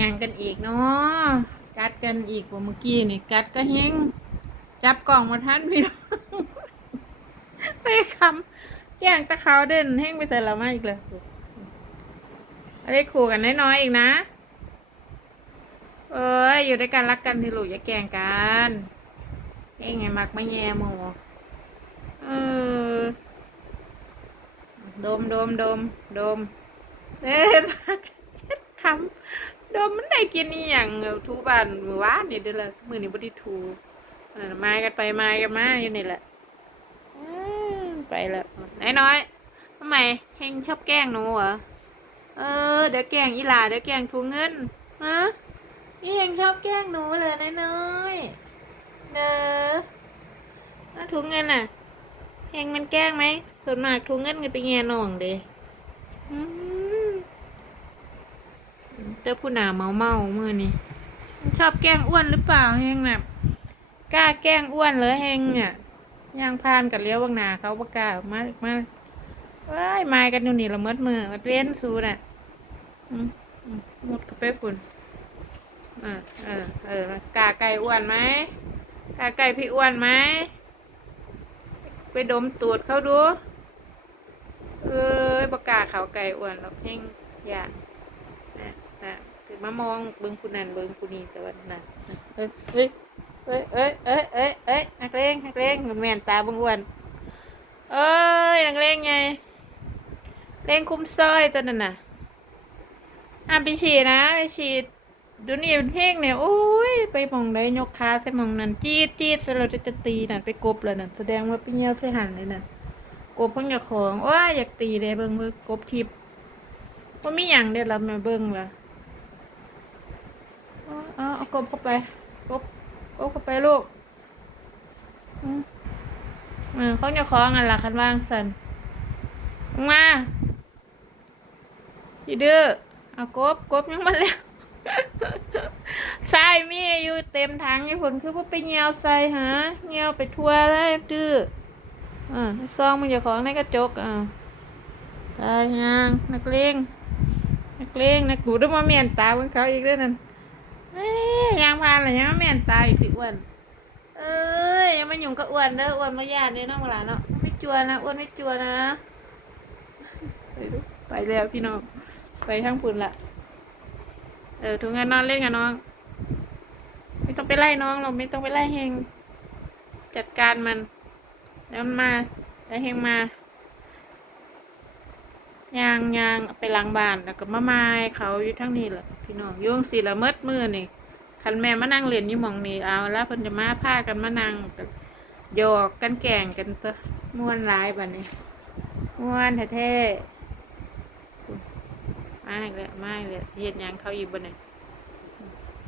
ยังกันอีกเนาะกัดกันอีกว่าเมื่อกี้นี่กัดก็เฮงจับกล่องมาทันพี่น้องไม่คำแจ้งตะเขาเดินเฮงไปใส่เรามาอีกเลยเอาไปขู่กันน้อยๆอีกนะเอ้ยอยู่ด้วยกันรักกันที่ลูกอย่าแกล้งกันเองไงมักไม่แย่หมูเออดมดมดมดมเอ๊ะมักคำ ดิมมันได้กินนี่อย่างทูบ้านมือวานนี่เด้อละมือนี่บ่ได้ทูมากันไปมากันมาอยู่นี่แหละไปแล้วนายน้อยทำไมเฮงชอบแกล้งหนูเหรอเออเดี๋ยวแกล้งอีหลาเดี๋ยวแกล้งทูเงินฮะพี่เฮงชอบแกล้งหนูเลยน้อยๆเด้อมาถุงเงินอะเฮงมันแกล้งไหมส่วนมากถุงเงินกันไปแง่น่องเด้อ เจ้าผู้หนาเมาเมาๆมือนี่ชอบแกล้งอ้วนหรือเปล่าเฮงน่ะกล้าแกล้งอ้วนเลยเฮงเนี่ยย่างพานกับเลี้ยวบางนาเขาประกาศมามาว้ายมากันอยู่นี่ละเมิดมือมัดเว้นสูน่ะอืมอืมหมดกระเป๊ะฝุ่นเออเออเออกาไก่อ้วนไหมกาไก่พี่อ้วนไหมไปดมตูดเขาดู เอ้ยประกล้าเขาไก่อ้วนหรอกเพ่งอย่า นะนะคือมามองเบิ้งผู้นั้นเบิ้งผู้นี้แต่ว่าน่ะเอ้ยเอ้ยเอ้ยเอ้ยเอ้ยเอ้ยเอ้ยนักเลงนักเลงแม่นตาเบิ้งอ้วนเอ้ยนักเลงไงเลงคุ้มซอยตัวนั้นน่ะอะไปฉีดนะไปฉีดดี๋ยวนี้เป็นเพลงเนี่ยโอ้ยไปมองได้ยกขาใส่มองนั้นจี๊ดจี๊ดใส่เราจะจะตีนั่นไปกบเลยนั่นแสดงว่าไปเหี่ยวใส่หันเลยนั่นกบเพิ่งอยากของโอ้ยอยากตีเลยเบิ่งเบิ่งกบทิพย์ว่ามีอย่างเดียวเรามาเบิ่งละเอาเอาเอา กบเข้าไปกบกบเข้าไปลูกอืมเออเขาอยากของอันละคันว่างสันมาพี่ดื้อเอากบกบยังมาแล้วใส่มีอายู่เต็มถังไอ้ผลคือว่าไปเงียวใส่ฮะเงียวไปทั่วเลยดื้ออ่าซองมึงอย่าของในกระจกอ่าตายยังนักเลงนักเลงนักกูต้องมาเมียนตาบนเขาอีกด้วยนั่น เอ้ยยังพานเลยยังไมาเมียนตาอีกพี่อ้วน เอ้ยยังไมาหยุ่งกับอ้วนเด้ออ้วนมาญาติเด้อน้องเวลาเนาะไม่จัวนะอ้วนไม่จัวนะไปดูไปแล้วพี่น้องไปทั้งปุ่นละเออทุกงานนอนเล่นกับน้อง ไม่ต้องไปไล่น้องเราไม่ต้องไปไล่เฮงจัดการมัน แล้วมันมาแล้วเฮงมา ยางยางไปล้างบ้านแล้วก็มาไม้เขาอยู่ทั้งนี้แหละพี่น้องโยงสีละเมิดมือนี่คันแม่มานั่งเรียนอยู่หมองนี่เอาแล้วเพิ่นจะมาพากันมานั่งหยอกกันแก่งกันซะม่วนลายบัดนี้ม่วนแท้ๆมาอีกแล้วมาอีกแล้วสิเฮ็ดหยังเขาอีกบ่เนี่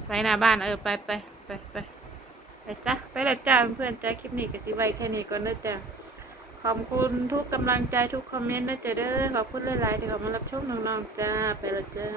ไปหน้าบ้านเออไปไปไปไปไปจ้ะไปแล้วจ้าเพื่อนจ้าคลิปนี้ก็สิไว้แค่นี้ก่อนเด้อจ้า ขอบคุณทุกกำลังใจทุกคอมเมนต์นะจ๊ะเด้อขอบคุณหลายๆที่เข้ามารับชมน้องๆจ้าไปละจ้า